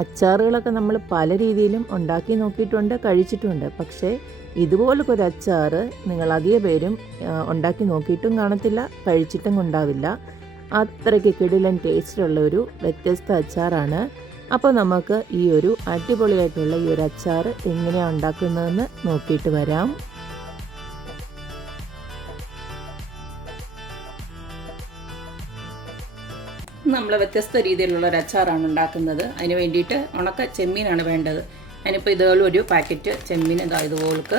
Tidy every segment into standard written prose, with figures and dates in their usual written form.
അച്ചാറുകളൊക്കെ നമ്മൾ പല രീതിയിലും ഉണ്ടാക്കി നോക്കിയിട്ടുണ്ട്, കഴിച്ചിട്ടുണ്ട്. പക്ഷേ ഇതുപോലൊരു അച്ചാർ നിങ്ങൾ അധിക പേരും ഉണ്ടാക്കി നോക്കിയിട്ടും കാണത്തില്ല, കഴിച്ചിട്ടും ഉണ്ടാവില്ല. അത്രയ്ക്ക് കിടിലൻ ടേസ്റ്റുള്ള ഒരു വ്യത്യസ്ത അച്ചാറാണ്. അപ്പോൾ നമുക്ക് ഈ ഒരു അടിപൊളിയായിട്ടുള്ള ഈ ഒരു അച്ചാർ എങ്ങനെയാണ് ഉണ്ടാക്കുന്നതെന്ന് നോക്കിയിട്ട് വരാം. നമ്മൾ വ്യത്യസ്ത രീതിയിലുള്ള ഒരു അച്ചാറാണ് ഉണ്ടാക്കുന്നത്. അതിന് വേണ്ടിയിട്ട് ഉണക്ക ചെമ്മീനാണ് വേണ്ടത്. അതിനിപ്പോൾ ഇതുപോലെ ഒരു പാക്കറ്റ് ചെമ്മീൻ ഇതുപോലക്ക്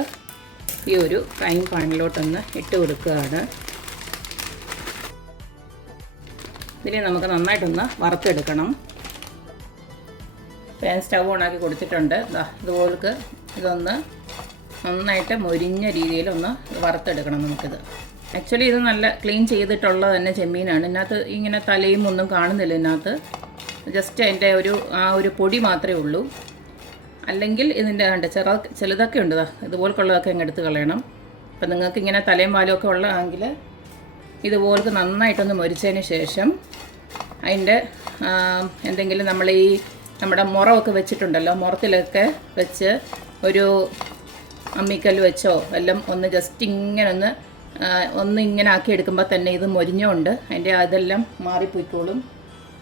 ഈ ഒരു ഫ്രൈങ് പാനിലോട്ടൊന്ന് ഇട്ട് കൊടുക്കുകയാണ്. ഇതിനെ നമുക്ക് നന്നായിട്ടൊന്ന് വറുത്തെടുക്കണം. പാൻ സ്റ്റവ് ഓണാക്കി കൊടുത്തിട്ടുണ്ട്. ഇതുപോലക്ക് ഇതൊന്ന് നന്നായിട്ട് മൊരിഞ്ഞ രീതിയിലൊന്ന് വറുത്തെടുക്കണം നമുക്കിത്. ആക്ച്വലി ഇത് നല്ല ക്ലീൻ ചെയ്തിട്ടുള്ള തന്നെ ചെമ്മീനാണ്. ഇതിനകത്ത് ഇങ്ങനെ തലയും ഒന്നും കാണുന്നില്ല. ഇതിനകത്ത് ജസ്റ്റ് അതിൻ്റെ ഒരു പൊടി മാത്രമേ ഉള്ളൂ. അല്ലെങ്കിൽ ഇതിൻ്റെ ചിലതൊക്കെ ഉണ്ട്, ഇതുപോലൊക്കെയുള്ളതൊക്കെ അങ്ങ് എടുത്ത് കളയണം. അപ്പം നിങ്ങൾക്ക് ഇങ്ങനെ തലയും വാലും ഒക്കെ ഉള്ളതാണെങ്കിൽ ഇതുപോലൊക്കെ നന്നായിട്ടൊന്ന് മൊരിച്ചതിന് ശേഷം അതിൻ്റെ എന്തെങ്കിലും നമ്മുടെ മുറമൊക്കെ വെച്ചിട്ടുണ്ടല്ലോ, മുറത്തിലൊക്കെ വെച്ച് ഒരു അമ്മിക്കല്ല് വെച്ചോ എല്ലാം ഒന്ന് ജസ്റ്റ് ഇങ്ങനെ ഇങ്ങനെ ആക്കി എടുക്കുമ്പോൾ തന്നെ ഇത് മൊരിഞ്ഞുകൊണ്ട് അതിൻ്റെ അതെല്ലാം മാറിപ്പോയിക്കോളും.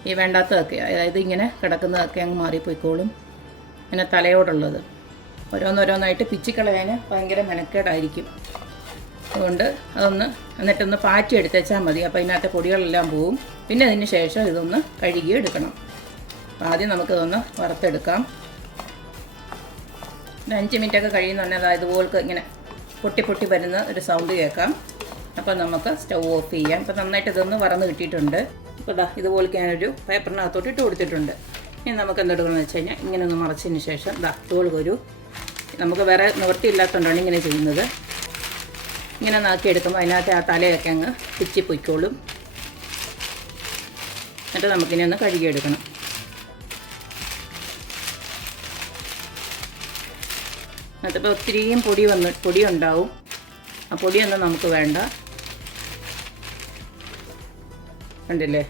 ഈ വേണ്ടാത്തതൊക്കെ, അതായത് ഇങ്ങനെ കിടക്കുന്നതൊക്കെ അങ്ങ് മാറിപ്പോയിക്കോളും. ഇങ്ങനെ തലയോടുള്ളത് ഓരോന്നോരോന്നായിട്ട് പിച്ചിക്കളയാൻ ഭയങ്കര മെനക്കേടായിരിക്കും. അതുകൊണ്ട് എന്നിട്ടൊന്ന് പാറ്റി എടുത്തേച്ചാൽ മതി. അപ്പോൾ ഇതിനകത്തെ പൊടികളെല്ലാം പോവും. പിന്നെ അതിന് ശേഷം ഇതൊന്ന് കഴുകി എടുക്കണം. അപ്പോൾ ആദ്യം നമുക്കിതൊന്ന് വറുത്തെടുക്കാം. ഒരു 5 മിനിറ്റൊക്കെ കഴിയുന്നുണ്ടെങ്കിൽ ഇതുപോലെ ഇങ്ങനെ പൊട്ടി പൊട്ടി വരുന്ന ഒരു സൗണ്ട് കേൾക്കാം. അപ്പോൾ നമുക്ക് സ്റ്റൗ ഓഫ് ചെയ്യാം. ഇപ്പോൾ നന്നായിട്ട് ഇതൊന്ന് വറന്ന് കിട്ടിയിട്ടുണ്ട്. അപ്പോൾ ഇതുപോലെ ഞാനൊരു പേപ്പറിനകത്തോട്ട് ഇട്ട് കൊടുത്തിട്ടുണ്ട്. ഇനി നമുക്ക് എന്തെടുക്കണമെന്ന് വെച്ച് കഴിഞ്ഞാൽ ഇങ്ങനെ ഒന്ന് മറച്ചതിന് ശേഷം ഇതുപോലെ നമുക്ക് വേറെ നിവൃത്തിയില്ലാത്തതുകൊണ്ടാണ് ഇങ്ങനെ ചെയ്യുന്നത്. ഇങ്ങനെ നാക്കിയെടുക്കുമ്പോൾ അതിനകത്ത് ആ തലയൊക്കെ അങ്ങ് പിച്ചി പൊയ്ക്കോളും. എന്നിട്ട് നമുക്കിനി ഒന്ന് കഴുകിയെടുക്കണം. അതിപ്പോൾ ഒത്തിരിയും പൊടി ഉണ്ടാവും. ആ പൊടിയൊന്നും നമുക്ക് വേണ്ട. കണ്ടില്ലേ,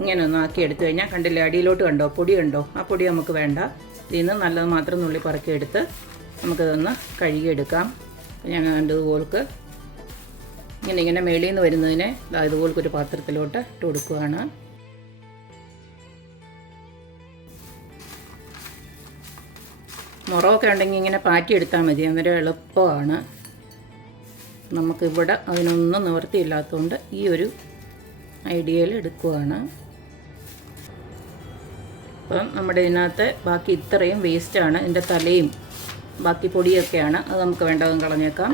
ഇങ്ങനെ ഒന്ന് ആക്കി എടുത്തു കഴിഞ്ഞാൽ കണ്ടില്ലേ അടിയിലോട്ട് കണ്ടോ പൊടി കണ്ടോ? ആ പൊടി നമുക്ക് വേണ്ട. ഇതിൽ നിന്ന് നല്ലത് മാത്രം നുള്ളി പറക്കിയെടുത്ത് നമുക്കിതൊന്ന് കഴുകിയെടുക്കാം. ഞാൻ കണ്ടതുപോൾക്ക് ഇങ്ങനെ മേളിൽ നിന്ന് വരുന്നതിനെ ഇതുപോലൊരു പാത്രത്തിലോട്ട് ഇട്ട് കൊടുക്കുകയാണ്. മുറമൊക്കെ ഉണ്ടെങ്കിൽ ഇങ്ങനെ പാറ്റിയെടുത്താൽ മതി, അന്നേരം എളുപ്പമാണ്. നമുക്കിവിടെ അതിനൊന്നും നിവൃത്തിയില്ലാത്തതുകൊണ്ട് ഈ ഒരു ഐഡിയയിൽ എടുക്കുകയാണ്. അപ്പം നമ്മുടെ ഇതിനകത്ത് ബാക്കി ഇത്രയും വേസ്റ്റാണ്, ഇതിൻ്റെ തലയും ബാക്കി പൊടിയൊക്കെയാണ്. അത് നമുക്ക് വേണ്ടതും കളഞ്ഞേക്കാം.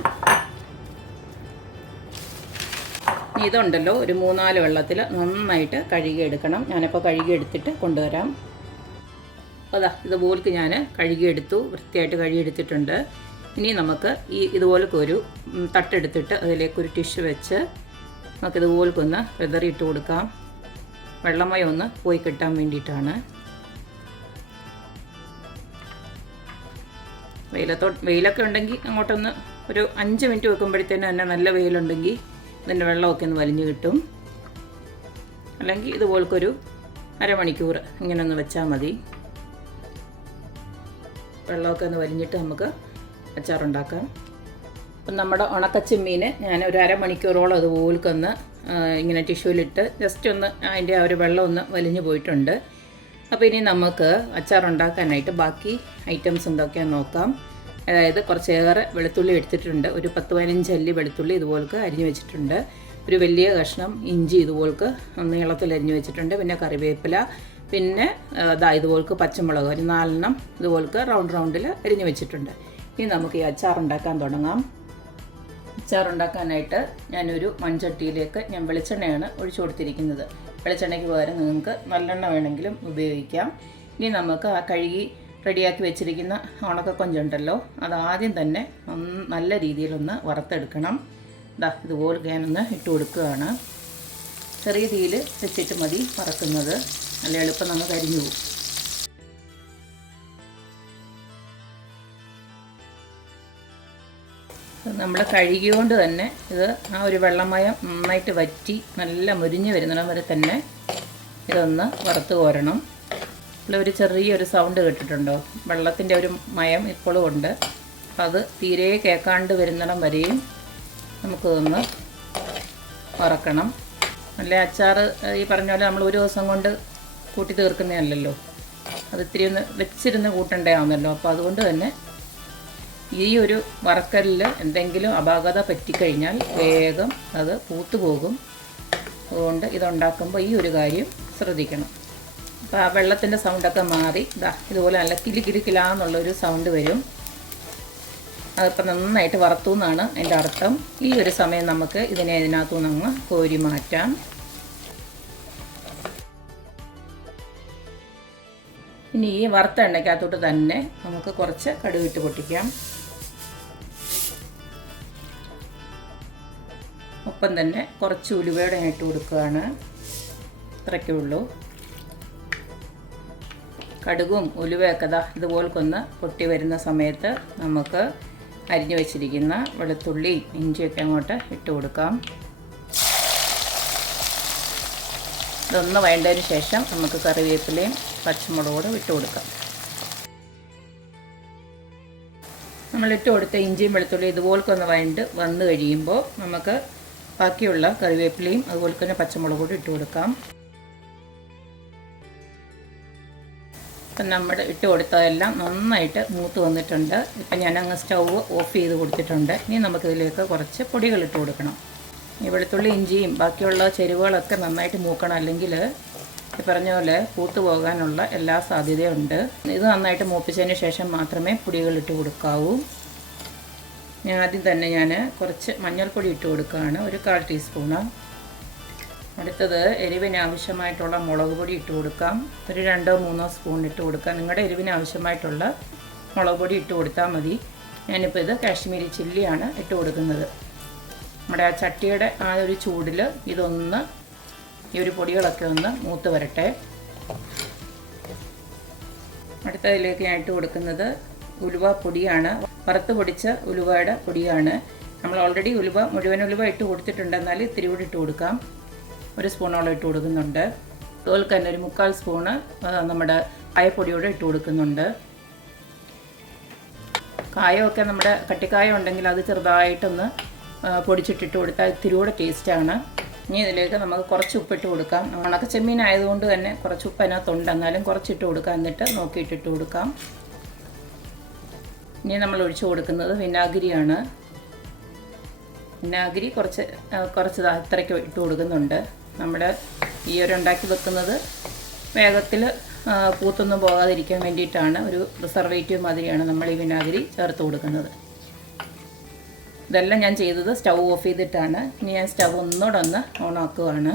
ഇതുണ്ടല്ലോ ഒരു 3-4 വെള്ളത്തിൽ നന്നായിട്ട് കഴുകിയെടുക്കണം. ഞാനിപ്പോൾ കഴുകിയെടുത്തിട്ട് കൊണ്ടുവരാം. അപ്പോൾ ഇതുപോലക്ക് ഞാൻ കഴുകിയെടുത്തു, വൃത്തിയായിട്ട് കഴുകിയെടുത്തിട്ടുണ്ട്. ഇനി നമുക്ക് ഇതുപോലൊക്കെ ഒരു തട്ടെടുത്തിട്ട് അതിലേക്കൊരു ടിഷ്യൂ വെച്ച് നമുക്കിതുപോലൊക്കൊന്ന് വെതറിയിട്ട് കൊടുക്കാം. വെള്ളമയം ഒന്ന് പോയി കിട്ടാൻ വേണ്ടിയിട്ടാണ്. വെയിലൊക്കെ ഉണ്ടെങ്കിൽ അങ്ങോട്ടൊന്ന് ഒരു 5 മിനിറ്റ് വെക്കുമ്പോഴത്തേനും തന്നെ നല്ല വെയിലുണ്ടെങ്കിൽ ഇതിൻ്റെ വെള്ളമൊക്കെ ഒന്ന് വലിഞ്ഞ് കിട്ടും. അല്ലെങ്കിൽ ഇതുപോലൊരു അരമണിക്കൂർ ഇങ്ങനെ ഒന്ന് വെച്ചാൽ മതി. വെള്ളമൊക്കെ ഒന്ന് വലിഞ്ഞിട്ട് നമുക്ക് അച്ചാറുണ്ടാക്കാം. അപ്പം നമ്മുടെ ഉണക്കച്ചെമ്മീൻ ഞാൻ ഒരു അരമണിക്കൂറോളം അതുപോലൊന്ന് ഇങ്ങനെ ടിഷ്യൂലിട്ട് ജസ്റ്റ് ഒന്ന് അതിൻ്റെ ആ ഒരു വെള്ളം ഒന്ന് വലിഞ്ഞു പോയിട്ടുണ്ട്. അപ്പോൾ ഇനി നമുക്ക് അച്ചാറുണ്ടാക്കാനായിട്ട് ബാക്കി ഐറ്റംസ് എന്തൊക്കെയാണെന്ന് നോക്കാം. അതായത് കുറച്ചേറെ വെളുത്തുള്ളി എടുത്തിട്ടുണ്ട്. ഒരു 10-15 അല്ലി വെളുത്തുള്ളി ഇതുപോലൊക്കെ അരിഞ്ഞു വെച്ചിട്ടുണ്ട്. ഒരു വലിയ കഷ്ണം ഇഞ്ചി ഇതുപോലൊക്കെ നീളത്തിൽ അരിഞ്ഞു വെച്ചിട്ടുണ്ട്. പിന്നെ കറിവേപ്പില, പിന്നെ ഇതുപോലൊക്കെ പച്ചമുളക് ഒരു 4 ഇതുപോലൊക്കെ റൗണ്ടിൽ അരിഞ്ഞു വെച്ചിട്ടുണ്ട്. ഇനി നമുക്ക് ഈ അച്ചാറുണ്ടാക്കാൻ തുടങ്ങാം. അച്ചാറുണ്ടാക്കാനായിട്ട് ഞാനൊരു മൺചട്ടിയിലേക്ക് ഞാൻ വെളിച്ചെണ്ണയാണ് ഒഴിച്ചു കൊടുത്തിരിക്കുന്നത്. വെളിച്ചെണ്ണയ്ക്ക് പകരം നിങ്ങൾക്ക് നല്ലെണ്ണ വേണമെങ്കിലും ഉപയോഗിക്കാം. ഇനി നമുക്ക് ആ കഴുകി റെഡിയാക്കി വെച്ചിരിക്കുന്ന ഉണക്കക്കൊഞ്ചുണ്ടല്ലോ, അത് ആദ്യം തന്നെ നല്ല രീതിയിലൊന്ന് വറുത്തെടുക്കണം. ഇതുപോലെ ഞാനൊന്ന് ഇട്ട് കൊടുക്കുകയാണ്. ചെറിയ തീയിൽ വെച്ചിട്ട് മതി വറക്കുന്നത്, നല്ല എളുപ്പം നമുക്ക് കരിഞ്ഞു പോകും. നമ്മൾ കഴുകിയോണ്ട് തന്നെ ഇത് ആ ഒരു വെള്ളമയം നന്നായിട്ട് വറ്റി നല്ല മുരിഞ്ഞ് വരുന്നിടം വരെ തന്നെ ഇതൊന്ന് വറുത്ത് കോരണം. ഇപ്പോൾ ഒരു ചെറിയൊരു സൗണ്ട് കേട്ടിട്ടുണ്ടോ? വെള്ളത്തിൻ്റെ ഒരു മയം ഇപ്പോഴും ഉണ്ട്. അപ്പോൾ അത് തീരെ കേൾക്കാണ്ട് വരുന്നിടം വരെയും നമുക്കിതൊന്ന് വറക്കണം. നല്ല അച്ചാർ ഈ പറഞ്ഞ പോലെ നമ്മൾ ഒരു ദിവസം കൊണ്ട് കൂട്ടി തീർക്കുന്നതല്ലല്ലോ, അത് ഇത്തിരി ഒന്ന് വെച്ചിരുന്ന് കൂട്ടേണ്ടതാണല്ലോ. അപ്പോൾ അതുകൊണ്ട് തന്നെ ഈ ഒരു വറക്കലിൽ എന്തെങ്കിലും അപാകത പറ്റിക്കഴിഞ്ഞാൽ വേഗം അത് പൂത്തു പോകും. അതുകൊണ്ട് ഇതുണ്ടാക്കുമ്പോൾ ഈ ഒരു കാര്യം ശ്രദ്ധിക്കണം. അപ്പോൾ ആ വെള്ളത്തിൻ്റെ സൗണ്ടൊക്കെ മാറി ഇതുപോലെ നല്ല കിലുകിലുക്കിലാന്നുള്ളൊരു സൗണ്ട് വരും. അതിപ്പോൾ നന്നായിട്ട് വറുത്തു എന്നാണ് അതിൻ്റെ അർത്ഥം. ഈ ഒരു സമയം നമുക്ക് ഇതിനകത്തു നിന്ന് കോരി മാറ്റാം. ഇനി ഈ വറുത്ത എണ്ണയ്ക്കകത്തോട്ട് തന്നെ നമുക്ക് കുറച്ച് കടുകിട്ട് പൊട്ടിക്കാം. ഒപ്പം തന്നെ കുറച്ച് ഉലുവയുടെ ഇട്ട് കൊടുക്കുകയാണ്. ഇത്രയ്ക്കേ ഉള്ളൂ. കടുകും ഉലുവയൊക്കെ ഇതുപോലൊന്ന് പൊട്ടി വരുന്ന സമയത്ത് നമുക്ക് അരിഞ്ഞു വെച്ചിരിക്കുന്ന വെളുത്തുള്ളി ഇഞ്ചിയൊക്കെ അങ്ങോട്ട് ഇട്ട് കൊടുക്കാം. ഇതൊന്ന് വഴണ്ടതിന് ശേഷം നമുക്ക് കറിവേപ്പിലയും പച്ചമുളകും ഇട്ട് കൊടുക്കാം. നമ്മളിട്ട് കൊടുത്ത ഇഞ്ചിയും വെളുത്തുള്ളി ഇതുപോലൊന്ന് വന്ന് കഴിയുമ്പോൾ നമുക്ക് ബാക്കിയുള്ള കറിവേപ്പിലയും അതുപോലെ തന്നെ പച്ചമുളകും ഇട്ട് കൊടുക്കാം. ഇപ്പം നമ്മൾ ഇട്ട് കൊടുത്തതെല്ലാം നന്നായിട്ട് മൂത്ത് വന്നിട്ടുണ്ട്. ഇപ്പം ഞാനങ്ങ് സ്റ്റൗവ് ഓഫ് ചെയ്ത് കൊടുത്തിട്ടുണ്ട്. ഇനി നമുക്കിതിലേക്ക് കുറച്ച് പൊടികൾ ഇട്ട് കൊടുക്കണം. ഈ വെളുത്തുള്ളി ഇഞ്ചിയും ബാക്കിയുള്ള ചേരുവകളൊക്കെ നന്നായിട്ട് മൂക്കണം, അല്ലെങ്കിൽ ഈ പറഞ്ഞ പോലെ പൂത്തു പോകാനുള്ള എല്ലാ സാധ്യതയുണ്ട്. ഇത് നന്നായിട്ട് മൂപ്പിച്ചതിന് ശേഷം മാത്രമേ പൊടികൾ ഇട്ട് കൊടുക്കാവൂ. ആദ്യം തന്നെ ഞാൻ കുറച്ച് മഞ്ഞൾപ്പൊടി ഇട്ട് കൊടുക്കുകയാണ്, ഒരു 1/4 ടീസ്പൂണ്. അടുത്തത് എരിവിന് ആവശ്യമായിട്ടുള്ള മുളക് പൊടി ഇട്ട് കൊടുക്കാം. ഒരു 2-3 സ്പൂൺ ഇട്ട് കൊടുക്കാം. നിങ്ങളുടെ എരിവിന് ആവശ്യമായിട്ടുള്ള മുളക് പൊടി ഇട്ട് കൊടുത്താൽ മതി. ഞാനിപ്പോൾ ഇത് കാശ്മീരി ചില്ലിയാണ് ഇട്ട് കൊടുക്കുന്നത്. നമ്മുടെ ആ ചട്ടിയുടെ ആ ഒരു ചൂടിൽ ഇതൊന്ന് ഈ ഒരു പൊടികളൊക്കെ ഒന്ന് മൂത്ത് വരട്ടെ. അടുത്തതിലേക്ക് ഞാൻ ഇട്ട് കൊടുക്കുന്നത് ഉലുവ പൊടിയാണ്. വറുത്ത് പൊടിച്ച ഉലുവയുടെ പൊടിയാണ്. നമ്മൾ ഓൾറെഡി മുഴുവൻ ഉലുവ ഇട്ട് കൊടുത്തിട്ടുണ്ട്, എന്നാലും ഇത്തിരി കൂടി ഇട്ട് കൊടുക്കാം. 1 സ്പൂണോളം ഇട്ട് കൊടുക്കുന്നുണ്ട്. അതുപോലെ തന്നെ ഒരു 3/4 സ്പൂണ് നമ്മുടെ കായപ്പൊടിയോടെ ഇട്ട് കൊടുക്കുന്നുണ്ട്. കായമൊക്കെ നമ്മുടെ കട്ടിക്കായം ഉണ്ടെങ്കിൽ അത് ചെറുതായിട്ടൊന്ന് പൊടിച്ചിട്ടിട്ട് കൊടുത്താൽ ഇത്തിരി കൂടെ ടേസ്റ്റാണ്. ഇനി ഇതിലേക്ക് നമുക്ക് കുറച്ച് ഉപ്പിട്ട് കൊടുക്കാം. ഉണക്ക ചെമ്മീൻ ആയതുകൊണ്ട് തന്നെ കുറച്ച് ഉപ്പ് അതിനകത്തുണ്ട്, എന്നാലും കുറച്ചിട്ട് കൊടുക്കാം. എന്നിട്ട് നോക്കിയിട്ടിട്ട് കൊടുക്കാം. ഇനി നമ്മൾ ഒഴിച്ചു കൊടുക്കുന്നത് വിനാഗിരിയാണ്. വിനാഗിരി കുറച്ച് ഇത്രയ്ക്ക് ഇട്ട് കൊടുക്കുന്നുണ്ട്. നമ്മുടെ ഈ ഒരു ഉണ്ടാക്കി വെക്കുന്നത് വേഗത്തിൽ പൂത്തൊന്നും പോകാതിരിക്കാൻ വേണ്ടിയിട്ടാണ്. ഒരു പ്രിസർവേറ്റീവ് മാതിരിയാണ് നമ്മൾ ഈ വിനാഗിരി ചേർത്ത് കൊടുക്കുന്നത്. ഇതെല്ലാം ഞാൻ ചെയ്തത് സ്റ്റൗ ഓഫ് ചെയ്തിട്ടാണ്. ഇനി ഞാൻ സ്റ്റൗ ഒന്നുകൂടെ ഓണാക്കുകയാണ്.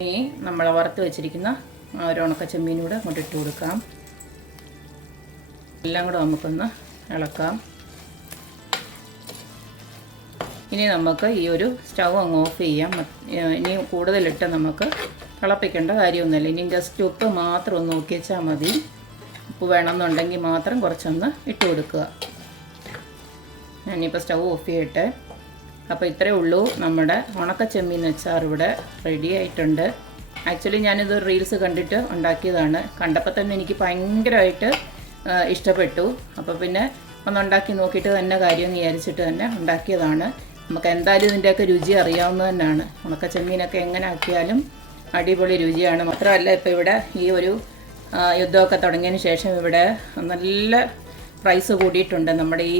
ഇനി നമ്മൾ വറുത്ത് വെച്ചിരിക്കുന്ന ഒരു ഉണക്ക ചെമ്മീനൂടെ അങ്ങോട്ട് ഇട്ട് കൊടുക്കാം. എല്ലാം കൂടെ നമുക്കൊന്ന് ഇളക്കാം. ഇനി നമുക്ക് ഈ ഒരു സ്റ്റൗ അങ്ങ് ഓഫ് ചെയ്യാം. ഇനി കൂടുതലിട്ട് നമുക്ക് തിളപ്പിക്കേണ്ട കാര്യമൊന്നുമില്ല. ഇനി ജസ്റ്റ് ഉപ്പ് മാത്രം ഒന്ന് നോക്കി വെച്ചാൽ മതി. ഉപ്പ് വേണമെന്നുണ്ടെങ്കിൽ മാത്രം കുറച്ചൊന്ന് ഇട്ട് കൊടുക്കുക. ഞാനിപ്പോൾ സ്റ്റൗ ഓഫ് ചെയ്യട്ടെ. അപ്പോൾ ഇത്രയേ ഉള്ളൂ, നമ്മുടെ ഉണക്ക ചെമ്മീൻ അച്ചാർ ഇവിടെ റെഡി ആയിട്ടുണ്ട്. ആക്ച്വലി ഞാനിത് റീൽസ് കണ്ടിട്ട് ഉണ്ടാക്കിയതാണ്. കണ്ടപ്പോൾ തന്നെ എനിക്ക് ഭയങ്കരമായിട്ട് ഇഷ്ടപ്പെട്ടു. അപ്പോൾ പിന്നെ ഒന്നുണ്ടാക്കി നോക്കിയിട്ട് തന്നെ കാര്യം വിചാരിച്ചിട്ട് തന്നെ ഉണ്ടാക്കിയതാണ്. നമുക്ക് എന്തായാലും ഇതിൻ്റെയൊക്കെ രുചി അറിയാവുന്നത് തന്നെയാണ്. ഉണക്ക ചെമ്മീനൊക്കെ എങ്ങനെ ആക്കിയാലും അടിപൊളി രുചിയാണ്. മാത്രമല്ല ഇപ്പോൾ ഇവിടെ ഈ ഒരു യുദ്ധമൊക്കെ തുടങ്ങിയതിന് ശേഷം ഇവിടെ നല്ല പ്രൈസ് കൂടിയിട്ടുണ്ട് നമ്മുടെ ഈ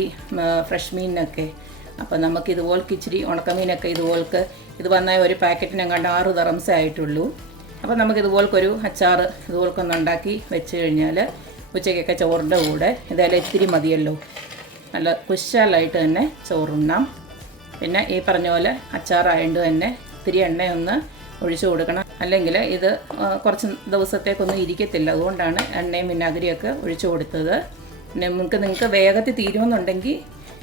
ഫ്രഷ് മീനിനൊക്കെ. അപ്പോൾ നമുക്ക് ഇതുപോലൊക്കെ ഇച്ചിരി ഉണക്കമീനൊക്കെ ഇത് വന്നാൽ ഒരു പാക്കറ്റിനെങ്ങാണ്ട് 6 ദിർഹംസേ ആയിട്ടുള്ളൂ. അപ്പോൾ നമുക്ക് ഇതുപോലൊരു അച്ചാർ ഇതുപോലൊക്കെ ഉണ്ടാക്കി വെച്ച് കഴിഞ്ഞാൽ ഉച്ചയ്ക്കൊക്കെ ചോറിൻ്റെ കൂടെ ഇതെല്ലാം ഇത്തിരി മതിയല്ലോ, നല്ല കുശാലായിട്ട് തന്നെ ചോറുണ്ണാം. പിന്നെ ഈ പറഞ്ഞ പോലെ അച്ചാറായതുകൊണ്ട് തന്നെ ഇത്തിരി എണ്ണയൊന്ന് ഒഴിച്ചു കൊടുക്കണം, അല്ലെങ്കിൽ ഇത് കുറച്ച് ദിവസത്തേക്കൊന്നും ഇരിക്കത്തില്ല. അതുകൊണ്ടാണ് എണ്ണയും വിനാഗിരിയൊക്കെ ഒഴിച്ചു കൊടുത്തത്. നിങ്ങൾക്ക് വേഗത്തിൽ തീരുമെന്നുണ്ടെങ്കിൽ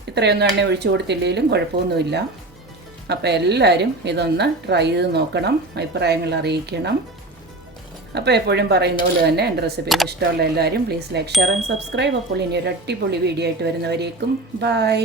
ഇത്രയൊന്നും എണ്ണ ഒഴിച്ചു കൊടുത്തില്ലെങ്കിലും കുഴപ്പമൊന്നുമില്ല. അപ്പോൾ എല്ലാവരും ഇതൊന്ന് ട്രൈ ചെയ്ത് നോക്കണം, അഭിപ്രായങ്ങൾ അറിയിക്കണം. അപ്പോൾ എപ്പോഴും പറയുന്ന പോലെ തന്നെ എൻ്റെ റെസിപ്പീസ് ഇഷ്ടമുള്ള എല്ലാവരും please like, share and subscribe. അപ്പോൾ ഇനി ഒരു അടിപൊളി വീഡിയോ ആയിട്ട് വരുന്നവരേക്കും ബൈ.